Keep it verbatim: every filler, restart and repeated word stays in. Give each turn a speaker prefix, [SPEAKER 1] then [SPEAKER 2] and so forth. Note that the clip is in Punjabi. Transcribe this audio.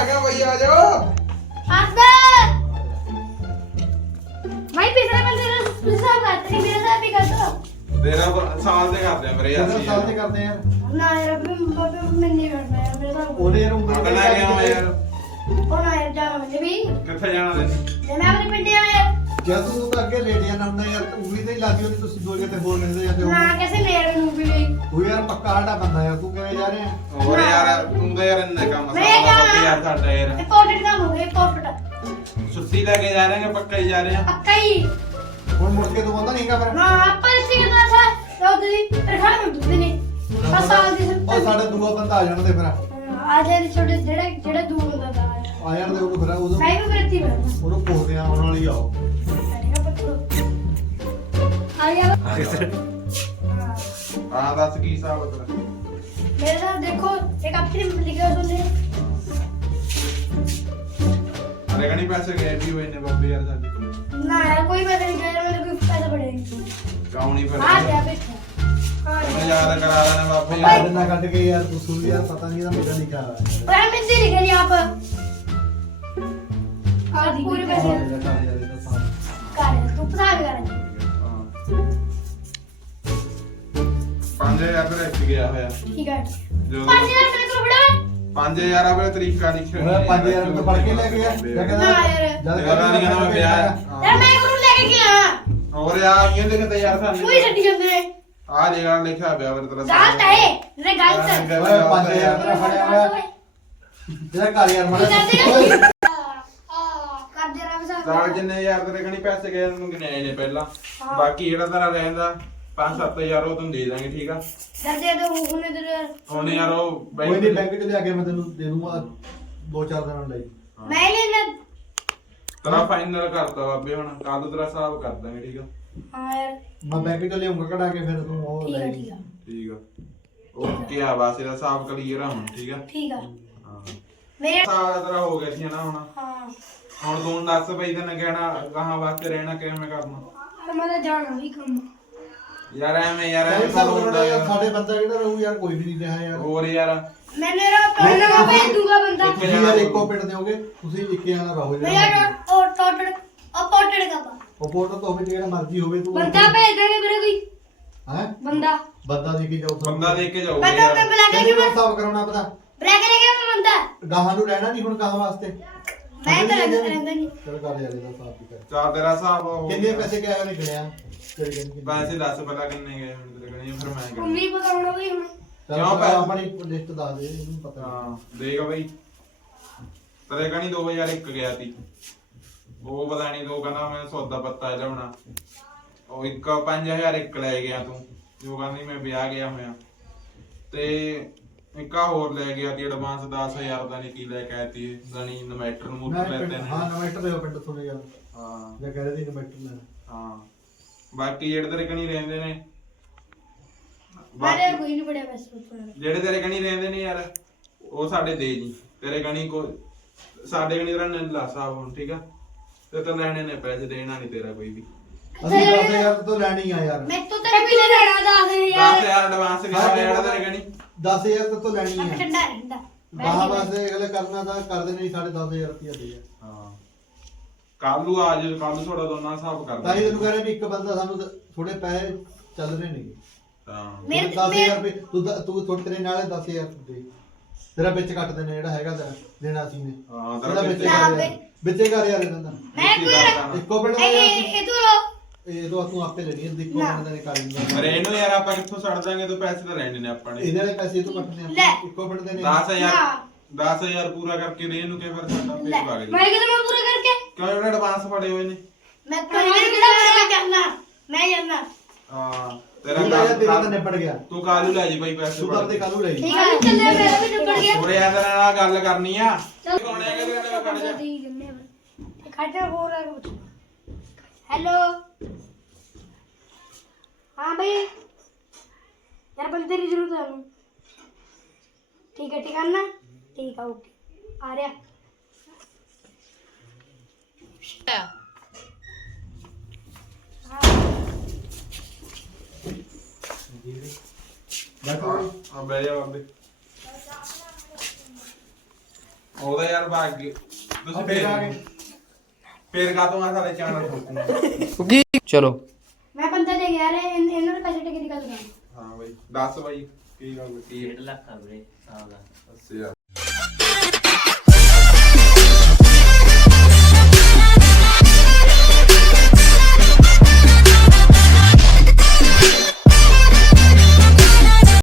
[SPEAKER 1] गया भाई आ जाओ
[SPEAKER 2] भाई पिछले बंदे ने पिछला करते हैं मेरे साथ भी कर दो
[SPEAKER 1] तेरा साल से करते हैं मेरे यार
[SPEAKER 3] साल से करते हैं यार
[SPEAKER 2] ना यार अभी मैं नहीं करना यार मेरे साथ
[SPEAKER 3] ਉਹਨੇ ਯਾਰ ਉਂਗਲ
[SPEAKER 1] अपना गया मैं यार
[SPEAKER 2] ਉਹ ਨਾ यार जाना मुझे भी
[SPEAKER 1] किथे जाना तेने
[SPEAKER 2] मैं अपने पिंड आया यार
[SPEAKER 3] ਜਦ ਤੂੰ ਤਾਂ ਅੱਗੇ ਲੇਟ ਜਾਣਾ ਹੁੰਦਾ ਯਾਰ ਉਂਗਲੀ ਤੇ ਹੀ ਲਾਦੀ ਹੋਣੀ ਤੁਸੀਂ ਦੋ ਕਿਤੇ ਹੋਰ ਮਿਲਦੇ ਜਾਂਦੇ ਹੋ
[SPEAKER 2] ना कैसे मेरे ਨੂੰ ਵੀ ਗਈ
[SPEAKER 3] ਤੂੰ ਯਾਰ ਪੱਕਾ ਸਾਡਾ ਬੰਦਾ ਯਾਰ ਤੂੰ ਕਿਵੇਂ ਜਾ ਰਿਹਾ
[SPEAKER 1] और यार तुम तो यार इन्ने काम
[SPEAKER 2] मैं
[SPEAKER 1] साला
[SPEAKER 2] जाना।
[SPEAKER 1] बाकी यार साडा यार
[SPEAKER 2] इंपॉर्टेंट काम हो गया इंपॉर्टेंट
[SPEAKER 1] छुट्टी लेके जा रहे हैं पक्का ही जा रहे हैं
[SPEAKER 2] पक्का ही
[SPEAKER 3] ਹੁਣ ਮੁੜ ਕੇ ਤੂੰ ਆਉਂਦਾ ਨਹੀਂਗਾ ਫਿਰ
[SPEAKER 2] ना पर इसी के साथ था तो दीदी पर खाना में दूध नहीं बस साल दी
[SPEAKER 3] ਉਹ ਸਾਡਾ ਦੂਆ ਬੰਦਾ ਆ ਜਾਣ ਦੇ ਫਿਰ
[SPEAKER 2] आ जाए छोटे जेड़ा जेड़ा दूर ਹੁੰਦਾ था
[SPEAKER 3] ਆ ਜਾਣ ਦੇ ਉਹਨੂੰ ਫਿਰ ਉਦੋਂ
[SPEAKER 2] मैं भी करती हूं
[SPEAKER 3] ਉਹਨੂੰ ਕੋਸਦੇ ਆ ਆਉਣ ਵਾਲੀ ਆਓ
[SPEAKER 2] आ गया
[SPEAKER 1] हां दस की हिसाब है तेरा
[SPEAKER 2] मेरे साथ देखो एक अपनी लिखा सुनने
[SPEAKER 1] अरे कहीं पैसे गए भी हुए ने बाबे यार साडी
[SPEAKER 2] ना यार कोई पैसा नहीं गया मेरे कोई पैसा पड़े नहीं
[SPEAKER 1] क्यों नहीं फिर
[SPEAKER 2] आ गया बैठा हां
[SPEAKER 1] मैं याद करा देना बाबे
[SPEAKER 3] ਯਾਰ
[SPEAKER 1] यार
[SPEAKER 3] ਨਾ ਕੱਢ ਕੇ ਯਾਰ ਤੂੰ ਸੁਣ ਯਾਰ ਪਤਾ ਨਹੀਂ ਇਹਦਾ ਮੇਰਾ ਲਿਖਿਆ ਹੋਇਆ
[SPEAKER 2] और हम इतनी लिखा नहीं आप आ पूरे पैसे कर तू पता भी कर
[SPEAKER 1] पांच हजार तेरा एक गया होया
[SPEAKER 2] ठीक है
[SPEAKER 1] जो
[SPEAKER 2] पाँच हजार मेरे को बड़ा
[SPEAKER 1] पांच हजार आपने तरीका लिखे
[SPEAKER 3] ਉਹ ਪੰਜ ਹਜ਼ਾਰ ਰੁਪਏ ਪੜ ਕੇ ਲੈ ਕੇ ਗਿਆ ਜਾਂ ਕਹਿੰਦਾ
[SPEAKER 2] ਨਾ ਯਾਰ।
[SPEAKER 3] ਜਦ
[SPEAKER 1] तेरा नहीं कहना मैं ब्याह
[SPEAKER 2] यार मैं करूं लेके गया
[SPEAKER 1] और यार ये देखते यार सानू
[SPEAKER 2] कोई छड्डी ਜਾਂਦੇ ਨੇ
[SPEAKER 1] आ जगह लिखा ब्याह तेरा
[SPEAKER 2] गलत है ये गलत है
[SPEAKER 3] ਓਏ ਪੰਜ ਹਜ਼ਾਰ ਤੇਰਾ ਫੜਿਆ ਹੋਇਆ ਜਿਹੜਾ ਘਰ ਯਾਰ ਮੜਾ
[SPEAKER 2] ਕਰ ਦੇ ਰਾ ਵੀ
[SPEAKER 1] ਸਾਲ ਜਿੰਨੇ ਯਾਰ ਤੇਰੇ ਕਣੀ ਪੈਸੇ ਗਏ ਉਹਨੂੰ ਗਿਣਾਏ ਨੇ ਪਹਿਲਾਂ ਬਾਕੀ ਜਿਹੜਾ ਤੇਰਾ ਰਹਿੰਦਾ ਪੰਜ ਸੱਤ ਹਜ਼ਾਰ ਉਹ ਤੈਨੂੰ ਦੇ ਦਾਂਗੇ ਠੀਕ ਆ
[SPEAKER 2] ਕਰ ਦੇ ਦੋ ਉਹਨੇ ਤੇ
[SPEAKER 1] ਹੁਣ ਯਾਰ ਉਹ
[SPEAKER 3] ਕੋਈ ਨਹੀਂ ਬੈਂਕ ਚ ਲਿਆ ਕੇ ਮੈਂ ਤੈਨੂੰ ਦੇ ਦੂੰਗਾ ਦੋ ਚਾਰ ਦਿਨਾਂ ਲਈ
[SPEAKER 2] ਮੈਂ ਲੈਣਾ
[SPEAKER 1] ਤੇਰਾ ਫਾਈਨਲ ਕਰਤਾ ਬਾਬੇ ਹੁਣ ਕੱਲ ਤੇਰਾ ਹਿਸਾਬ ਕਰ ਦਾਂਗੇ ਠੀਕ ਆ
[SPEAKER 2] ਹਾਂ ਯਾਰ
[SPEAKER 3] ਮੈਂ ਬੈਂਕ ਚ ਲਿਆਉਂਗਾ ਕਢਾ ਕੇ ਫਿਰ ਤੂੰ ਉਹ
[SPEAKER 2] ਠੀਕ
[SPEAKER 3] ਲੈ
[SPEAKER 2] ਹੈ
[SPEAKER 3] ਲਈ
[SPEAKER 2] ਠੀਕ ਹੈ
[SPEAKER 1] ਠੀਕ ਆ ਓਕੇ ਆ ਬਸ ਇਹਦਾ ਹਿਸਾਬ ਕਲੀਅਰ ਆ ਹੁਣ ਠੀਕ ਆ
[SPEAKER 2] ਠੀਕ ਹੈ
[SPEAKER 1] ਹਾਂ
[SPEAKER 2] ਮੇਰੇ
[SPEAKER 1] ਹਿਸਾਬ ਤੇਰਾ ਹੋ ਗਿਆ ਸੀ ਨਾ ਹੁਣ
[SPEAKER 2] ਹਾਂ
[SPEAKER 1] ਹੁਣ ਤੂੰ ਦੱਸ ਪਈ ਤੈਨੂੰ ਕਹਿਣਾ ਗਾਹਾਂ ਵਾਸਤੇ ਰਹਿਣਾ ਕਿਵੇਂ ਕਰਨਾ
[SPEAKER 2] ਪਰ ਮੈਂ ਤਾਂ ਜਾਣਾ ਵੀ ਕੰਮ
[SPEAKER 1] ਯਾਰ ਐਵੇਂ ਯਾਰ
[SPEAKER 3] ਯਾਰ
[SPEAKER 1] ਐਵੇਂ ਤਾਂ ਹੁੰਦਾ
[SPEAKER 3] ਯਾਰ
[SPEAKER 1] ਯਾਰ
[SPEAKER 3] ਸਾਡੇ ਬੰਦਾ ਕਿਹੜਾ ਰਹੂ ਯਾਰ ਕੋਈ ਵੀ ਨਹੀਂ ਰਿਹਾ ਯਾਰ
[SPEAKER 1] ਹੋਰ ਯਾਰ
[SPEAKER 2] ਮੈਂ ਮੇਰਾ ਪਹਿਲਾਂ ਮੈਂ ਭੇਜ ਦੂੰਗਾ ਬੰਦਾ
[SPEAKER 1] ਇੱਕ-
[SPEAKER 3] ਤੁਸੀਂ ਯਾਰ ਇੱਕੋ ਪਿੰਡ ਦਿਓਗੇ ਤੁਸੀਂ ਇੱਕੇ ਆਣਾ ਰਹੋ
[SPEAKER 2] ਮੈਂ ਯਾਰ ਉਹ ਟੋਟਲ ਉਹ ਪੋਟੜ ਦਾ
[SPEAKER 3] ਉਹ ਫੋਟੋ ਤੋਂ ਹੋਵੇ ਜਿਹੜਾ ਮਰਜ਼ੀ ਹੋਵੇ ਤੂੰ
[SPEAKER 2] ਬੰਦਾ ਭੇਜ ਦੇਗੇ ਵੀਰੇ ਕੋਈ
[SPEAKER 3] ਹੈ
[SPEAKER 2] ਬੰਦਾ
[SPEAKER 3] ਬੰਦਾ ਦੇ ਕੇ ਜਾਓ
[SPEAKER 1] ਬੰਦਾ ਦੇਖ ਕੇ ਜਾਊਗਾ
[SPEAKER 2] ਬੰਦਾ
[SPEAKER 1] ਯਾਰ
[SPEAKER 2] ਮੈਂ ਬੁਲਾ ਕੇ
[SPEAKER 3] ਕਿੰਨੇ
[SPEAKER 2] ਕਿਵੇਂ
[SPEAKER 3] ਹਿਸਾਬ ਕਰਾਉਣਾ ਪਤਾ
[SPEAKER 2] ਬੁਲਾ ਕੇ ਲੈ ਕੇ ਬੰਦਾ
[SPEAKER 3] ਗਾਹਾਂ ਨੂੰ ਰਹਿਣਾ ਨਹੀਂ ਹੁਣ ਗਾਹਾਂ ਵਾਸਤੇ
[SPEAKER 2] ਮੈਂ ਤਾਂ ਰਹਿੰਦਾ ਰਹਿੰਦਾ ਨਹੀਂ
[SPEAKER 3] ਚਲ ਕਰ ਯਾਰ ਇਹਦਾ ਹਿਸਾਬ ਵੀ ਕਰ
[SPEAKER 1] ਚਾਰ ਤੇਰਾ ਹਿਸਾਬ ਹੋ
[SPEAKER 3] ਕਿੰਨੇ ਪੈਸੇ ਕਿਹਾ ਨੇ ਗਿਣਿਆ ਤੇਰੇ ਕਿੰਨੇ
[SPEAKER 1] ਪੈਸੇ ਦੱਸ ਪਹਿਲਾਂ ਕਿੰਨੇ ਗਏ ਹੁਣ ਤੇਰੇ ਕਣੀ ਫਿਰ ਮੈਂ ਕਿਹਾ
[SPEAKER 2] ਮੰਮੀ ਪਤਾ ਹੋਣਾ ਵੀ ਹੁਣ
[SPEAKER 3] ਚਲ
[SPEAKER 1] ਕਿਉਂ ਪੈ-
[SPEAKER 3] ਆਪਣੀ ਲਿਸਟ ਦੱਸ ਦੇ ਇਹਨੂੰ ਪਤਾ
[SPEAKER 1] ਹਾਂ ਦੇਖ ਬਈ ਤੇਰੇ ਕਣੀ ਦੋ ਹਜ਼ਾਰ ਇੱਕ ਗਿਆ ਸੀ ਉਹ ਪਤਾ ਨਹੀਂ ਦੋ ਕਹਿੰਦਾ ਮੈਂ ਸੌਦਾ ਪੱਤਾ ਲਿਆਉਣਾ ਉਹ ਇੱਕ ਪੰਜ ਹਜ਼ਾਰ ਇੱਕ ਲੈ ਗਿਆ ਤੂੰ ਜੋ ਕਹਿੰਦੀ ਮੈਂ ਵਿਆਹ ਗਿਆ ਹੋਇਆ ਤੇ ਇੱਕਾ ਹੋਰ ਲੈ ਗਿਆ ਤੀ ਐਡਵਾਂਸ ਦਸ ਹਜ਼ਾਰ ਦਾ ਨਹੀਂ ਕੀ ਲੈ ਕੇ ਆਤੀ ਗਣੀ ਇਨਵਰਟਰ ਨੂੰ
[SPEAKER 3] ਮੈਂ
[SPEAKER 1] ਮੁੱਠ ਲੈਤੇ
[SPEAKER 3] ਪਿੰਡ-
[SPEAKER 1] ਨੇ
[SPEAKER 3] ਹਾਂ ਨਵੈਟਰ ਦੇ ਪਿੰਡ ਤੋਂ ਯਾਰ
[SPEAKER 1] ਹਾਂ
[SPEAKER 3] ਜਾਂ ਕਹਿੰਦੇ ਦੀ ਨਵੈਟਰ ਲੈ
[SPEAKER 1] ਹਾਂ ਬਾਕੀ ਜਿਹੜੇ ਤੇਰੇ ਕਣੀ ਰਹਿੰਦੇ ਨੇ
[SPEAKER 2] ਮਾਰੇ
[SPEAKER 1] ਬਾਕੀ
[SPEAKER 2] ਕੋਈ ਨਹੀਂ ਪੜਿਆ ਬਸ ਉੱਪਰ
[SPEAKER 1] ਜਿਹੜੇ ਤੇਰੇ ਕਣੀ ਰਹਿੰਦੇ ਨੇ ਯਾਰ ਉਹ ਸਾਡੇ ਦੇ ਜੀ ਤੇਰੇ ਕਣੀ ਕੋ ਸਾਡੇ ਕਣੀ ਤੇਰਾ ਨੰਲਾ ਸਾਹਿਬ ਹੁਣ ਠੀਕ ਆ ਤੇ ਤਾਂ ਲੈਣੇ ਨੇ ਪੈਸੇ ਦੇਣਾ ਨਹੀਂ ਤੇਰਾ ਕੋਈ ਵੀ
[SPEAKER 3] ਅਸੀਂ ਦਸ ਹਜ਼ਾਰ ਤੋਂ ਲੈਣੀ ਆ ਯਾਰ
[SPEAKER 2] ਮੈਂ ਤੋਂ ਤੇਰੇ ਵੀ ਲੈਣਾ ਦੱਸ
[SPEAKER 1] ਦਸ
[SPEAKER 2] ਯਾਰ
[SPEAKER 1] ਹਜ਼ਾਰ ਐਡਵਾਂਸ ਗਿਆ ਹੋਇਆ ਜਿਹੜਾ ਤੇਰੇ ਕਣੀ
[SPEAKER 3] ਦਸ ਹਜ਼ਾਰ ਤੋਂ ਲੈਣੀ
[SPEAKER 2] ਅੱਖ
[SPEAKER 3] ਆ
[SPEAKER 2] ਠੰਡਾ ਰਹਿੰਦਾ
[SPEAKER 3] ਬਾਹਾਂ ਵਾਸਤੇ ਅਗਲੇ ਕਰਨਾ ਤਾਂ ਕਰਦੇ ਨਹੀਂ ਸਾਡੇ ਦਸ ਹਜ਼ਾਰ ਰੁਪਇਆ ਦੇ ਯਾਰ
[SPEAKER 1] ਹਾਂ ਕੱਲ ਨੂੰ ਆ ਜਾ ਕੱਲ ਨੂੰ ਤੁਹਾਡਾ ਦੋਨਾਂ ਹਿਸਾਬ ਕਰ
[SPEAKER 3] ਤਾਂ ਹੀ ਤੈਨੂੰ ਕਹਿ ਰਿਹਾ ਵੀ ਇੱਕ ਬੰਦਾ ਸਾਨੂੰ ਥੋੜੇ ਪੈਸੇ ਚੱਲ ਰਹੇ ਨੇਗੇ
[SPEAKER 1] ਹਾਂ
[SPEAKER 2] ਮੇਰੇ-
[SPEAKER 3] ਦਸ ਹਜ਼ਾਰ ਰੁਪਏ ਤੂੰ ਦ- ਤੂੰ ਥੋੜੇ ਤੇਰੇ ਨਾਲੇ ਦਸ ਹਜ਼ਾਰ ਦੇ ਤੇਰਾ ਵਿੱਚ ਕੱਟਦੇ ਨੇ ਜਿਹੜਾ ਹੈਗਾ ਤੇਰਾ ਦੇਣਾ ਸੀ ਨੇ
[SPEAKER 1] ਹਾਂ
[SPEAKER 3] ਇਹਦਾ
[SPEAKER 1] ਤੇਰਾ
[SPEAKER 3] ਵਿੱਚ
[SPEAKER 1] ਵਿੱਚ
[SPEAKER 2] ਨਾ,
[SPEAKER 3] ਕਰ ਯਾਰ। ਵਿੱਚੇ ਕਰ ਯਾਰ ਇਹਨਾਂ ਦਾ
[SPEAKER 2] ਮੈਂ ਕੋਈ
[SPEAKER 3] ਇੱਕੋ ਪਿੰਡ ਦਾ
[SPEAKER 2] ਇਹ
[SPEAKER 3] ਯਾਰ
[SPEAKER 2] ਇਹ ਇਹ ਤੂੰ ਲੋ
[SPEAKER 3] ਇਹ ਤੋਂ ਤੂੰ ਆਪੇ ਲੈਣੀ ਹੈ ਇੱਕੋ
[SPEAKER 2] ਨਾ।
[SPEAKER 3] ਪਿੰਡ ਦਾ ਨੇ ਕਰ
[SPEAKER 1] ਪਰ
[SPEAKER 3] ਲਿਆ
[SPEAKER 1] ਇਹਨੂੰ ਯਾਰ ਆਪਾਂ ਕਿੱਥੋਂ ਛੱਡ ਦਾਂਗੇ ਤੂੰ ਪੈਸੇ ਤਾਂ ਲੈਣੇ ਨੇ ਆਪਾਂ ਨੇ
[SPEAKER 3] ਇਹਦੇ ਵਾਲੇ ਪੈਸੇ ਤੋਂ ਕੱਟਨੇ
[SPEAKER 2] ਲੈ।
[SPEAKER 3] ਆ ਇੱਕੋ ਪਿੰਡ ਦੇ ਨੇ
[SPEAKER 1] ਦਸ ਹਜ਼ਾਰ
[SPEAKER 2] ਨਾ।
[SPEAKER 1] ਦਸ ਹਜ਼ਾਰ ਪੂਰਾ ਕਰਕੇ ਦੇ ਇਹਨੂੰ ਕਿ ਫਿਰ ਸਾਡਾ
[SPEAKER 2] ਲੈ
[SPEAKER 1] ਫੇਰ ਵਗ
[SPEAKER 2] ਮੈਂ ਕਿਤੇ ਮੈਂ ਪੂਰਾ ਕਰਕੇ
[SPEAKER 1] ਕਿਉਂ ਇਹਨੇ ਐਡਵਾਂਸ ਫੜੇ ਹੋਏ ਨੇ
[SPEAKER 2] ਮੈਂ ਕੋਈ ਨਹੀਂ ਕਿਹੜਾ ਕਰਨਾ ਮੈਂ ਜਾਣਾ
[SPEAKER 1] ਹਾਂ
[SPEAKER 3] ਤੇਰਾ
[SPEAKER 1] ਤੇਰਾ
[SPEAKER 3] ਯਾਰ ਤੇਰਾ ਤਾਂ
[SPEAKER 1] ਕੱਲ੍ਹ-
[SPEAKER 3] ਨਿਪਟ ਗਿਆ
[SPEAKER 1] ਤੂੰ ਕਾਲੂ ਲੈ ਜੀ ਬਾਈ ਪੈਸੇ
[SPEAKER 3] ਤੂੰ ਤਾਂ ਆਪਦੇ ਕਾਲੂ ਲਈ
[SPEAKER 2] ਠੀਕ ਹੈ ਚੱਲੇ ਮੇਰਾ ਵੀ ਨਿਕਲ ਗਿਆ
[SPEAKER 1] ਉਰੇ ਆ ਤੇਰੇ ਨਾਲ ਗੱਲ ਕਰਨੀ ਆ
[SPEAKER 2] ਚੱਲ
[SPEAKER 1] ਕੌਣ ਹੈਗਾ ਤੇਰੇ ਨਾਲ ਖੜ ਜਾ
[SPEAKER 2] ਠੀਕ ਹੈ ਮੈਂ ਖਾਟਾ ਹੋ ਰਹਾ ਕੁਝ हेलो हाँ भाई यार बंदे की जरूरत है ठीक है ठीक है ना ठीक है ओके आ रहा
[SPEAKER 3] ਬੈਠੋ
[SPEAKER 1] ਹਾਂ ਬਹਿ ਜਾ ਬਾਬੇ ਉਹਦਾ ਯਾਰ ਭਾਗ ਗਏ ਤੁਸੀਂ
[SPEAKER 3] ਆ ਫੇਰ ਆ
[SPEAKER 1] ਫੇਰ
[SPEAKER 3] ਗਏ
[SPEAKER 1] ਫੇਰ ਕਾ ਤੋਂ ਆ ਸਾਡੇ ਚੈਨਲ ਠੋਕੂਗਾ
[SPEAKER 4] ਚਲੋ
[SPEAKER 2] ਮੈਂ ਬੰਦਾ ਦੇ ਗਿਆ ਰੇ ਇਹਨਾਂ ਨੂੰ ਪੈਸੇ ਟਿਕੇ ਦੀ ਗੱਲ ਕਰ
[SPEAKER 1] ਹਾਂ ਬਾਈ ਦੱਸ ਬਾਈ ਕੀ ਗੱਲ ਕੀ
[SPEAKER 5] ਡੇਢ ਲੱਖ ਆ ਵੀਰੇ ਸਾਲ ਦਾ
[SPEAKER 1] ਅੱਛਾ